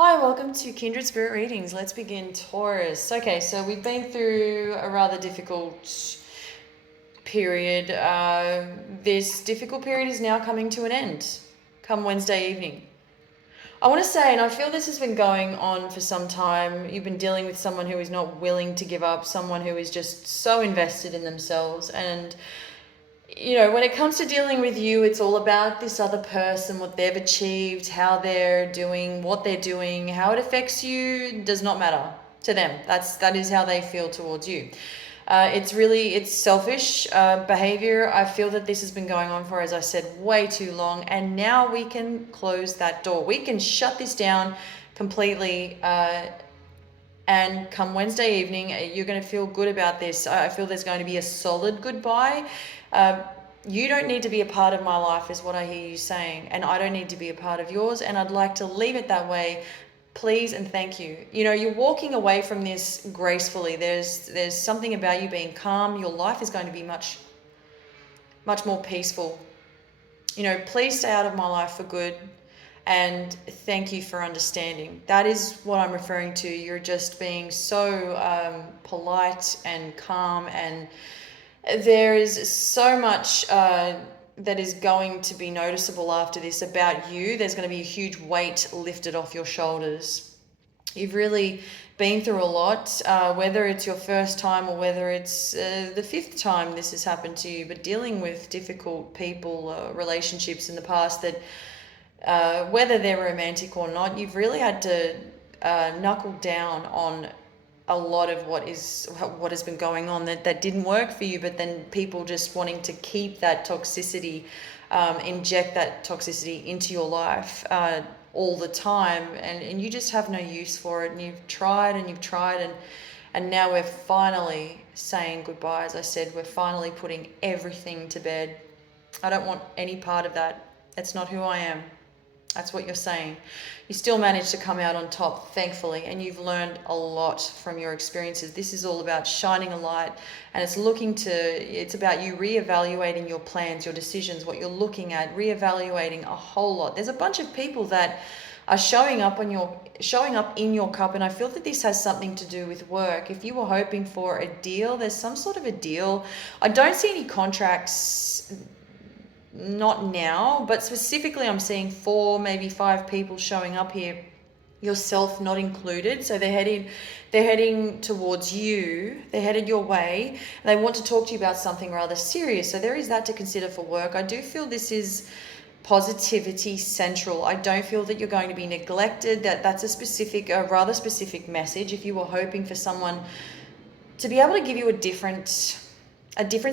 Hi, welcome to Kindred Spirit Readings. Let's begin, Taurus. Okay, so we've been through a rather difficult period. This difficult period is now coming to an end come Wednesday evening. I want to say, and I feel this has been going on for some time, you've been dealing with someone who is not willing to give up, someone who is just so invested in themselves. And when it comes to dealing with you, it's all about this other person, what they've achieved, how they're doing, what they're doing, how it affects you does not matter to them. That is how they feel towards you. It's selfish behavior. I feel that this has been going on for, as I said, way too long, and now we can close that door. We can shut this down completely. And come Wednesday evening, you're going to feel good about this. I feel there's going to be a solid goodbye. You don't need to be a part of my life, is what I hear you saying, and I don't need to be a part of yours, and I'd like to leave it that way. Please and thank you. You're walking away from this gracefully. There's something about you being calm. Your life is going to be much, much more peaceful. Please stay out of my life for good. And thank you for understanding. That is what I'm referring to. You're just being so polite and calm, and there is so much that is going to be noticeable after this about you. There's going to be a huge weight lifted off your shoulders. You've really been through a lot, whether it's your first time or whether it's the fifth time this has happened to you, but dealing with difficult people, relationships in the past that whether they're romantic or not, you've really had to knuckle down on a lot of what has been going on that didn't work for you, but then people just wanting to keep that toxicity, inject that toxicity into your life all the time, and you just have no use for it, and you've tried and now we're finally saying goodbye. As I said, we're finally putting everything to bed. I don't want any part of that. It's not who I am. That's what you're saying. You still managed to come out on top, thankfully, and you've learned a lot from your experiences. This is all about shining a light, and it's about you reevaluating your plans, your decisions, what you're looking at, reevaluating a whole lot. There's a bunch of people that are showing up in your cup, and I feel that this has something to do with work. If you were hoping for a deal, there's some sort of a deal. I don't see any contracts, not now, but specifically I'm seeing 4, maybe 5 people showing up here, yourself not included. So they're heading towards you, they're headed your way, and they want to talk to you about something rather serious. So there is that to consider for work. I do feel this is positivity central. I don't feel that you're going to be neglected. That's a rather specific message. If you were hoping for someone to be able to give you a difference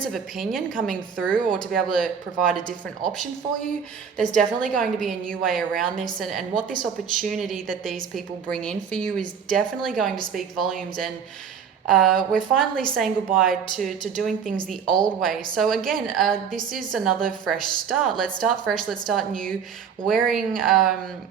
of opinion coming through, or to be able to provide a different option for you, there's definitely going to be a new way around this, and what this opportunity that these people bring in for you is definitely going to speak volumes. And we're finally saying goodbye to doing things the old way. So again, this is another fresh start. Let's start fresh, let's start new, wearing a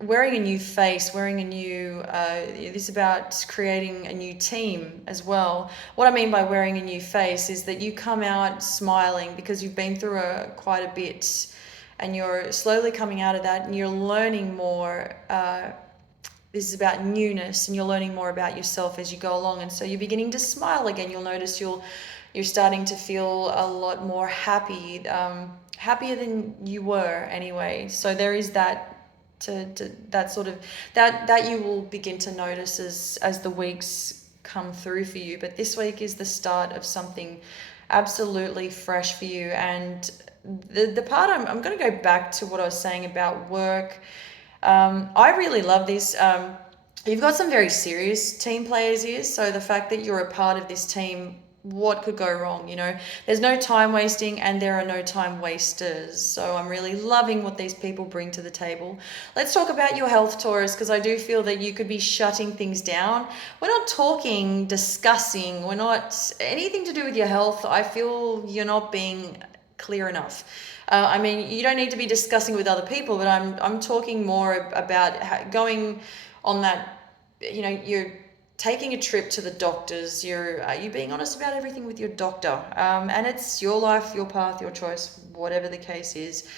new face, this is about creating a new team as well. What I mean by wearing a new face is that you come out smiling because you've been through quite a bit, and you're slowly coming out of that, and you're learning more. This is about newness, and you're learning more about yourself as you go along, and so you're beginning to smile again. You'll notice you're starting to feel a lot more happy, happier than you were anyway. So there is that to that sort of that you will begin to notice as the weeks come through for you. But this week is the start of something absolutely fresh for you. And the part I'm going to go back to what I was saying about work. I really love this. You've got some very serious team players here, so the fact that you're a part of this team, what could go wrong? There's no time wasting, and there are no time wasters. So I'm really loving what these people bring to the table. Let's talk about your health, Taurus, because I do feel that you could be shutting things down. We're not discussing, we're not anything to do with your health. I feel you're not being clear enough. You don't need to be discussing with other people, but I'm talking more about going on that. You're taking a trip to the doctors. You're being honest about everything with your doctor, and it's your life, your path, your choice, whatever the case is.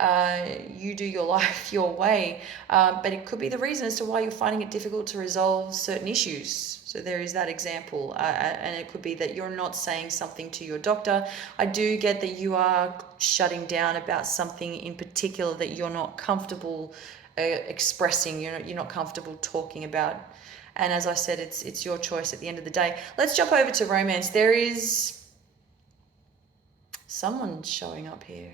You do your life your way. But it could be the reason as to why you're finding it difficult to resolve certain issues. So there is that example. And it could be that you're not saying something to your doctor. I do get that you are shutting down about something in particular that you're not comfortable expressing, you're not comfortable talking about. And as I said, it's your choice at the end of the day. Let's jump over to romance. There is someone showing up here.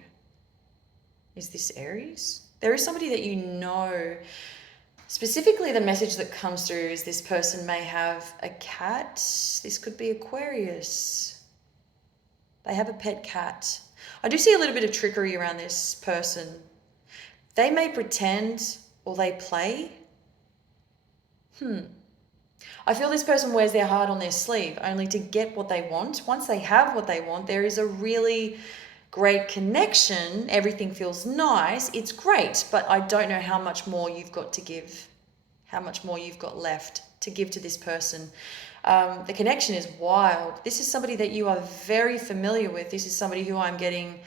Is this Aries? There is somebody that you know. Specifically, the message that comes through is this person may have a cat. This could be Aquarius. They have a pet cat. I do see a little bit of trickery around this person. They may pretend or they play. I feel this person wears their heart on their sleeve only to get what they want. Once they have what they want, there is a really great connection. Everything feels nice. It's great, but I don't know how much more you've got to give, how much more you've got left to give to this person. The connection is wild. This is somebody that you are very familiar with. This is somebody who I'm getting...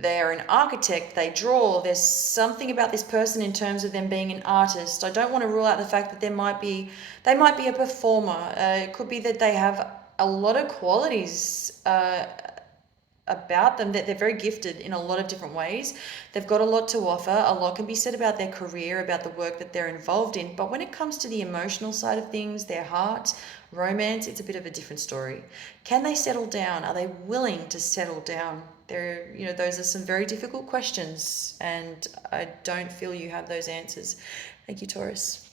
they're an architect, they draw. There's something about this person in terms of them being an artist. I don't want to rule out the fact that they might be a performer. It could be that they have a lot of qualities about them, that they're very gifted in a lot of different ways. They've got a lot to offer. A lot can be said about their career, about the work that they're involved in. But when it comes to the emotional side of things, their heart, romance, it's a bit of a different story. Can they settle down? Are they willing to settle down? Those are some very difficult questions, and I don't feel you have those answers. Thank you, Taurus.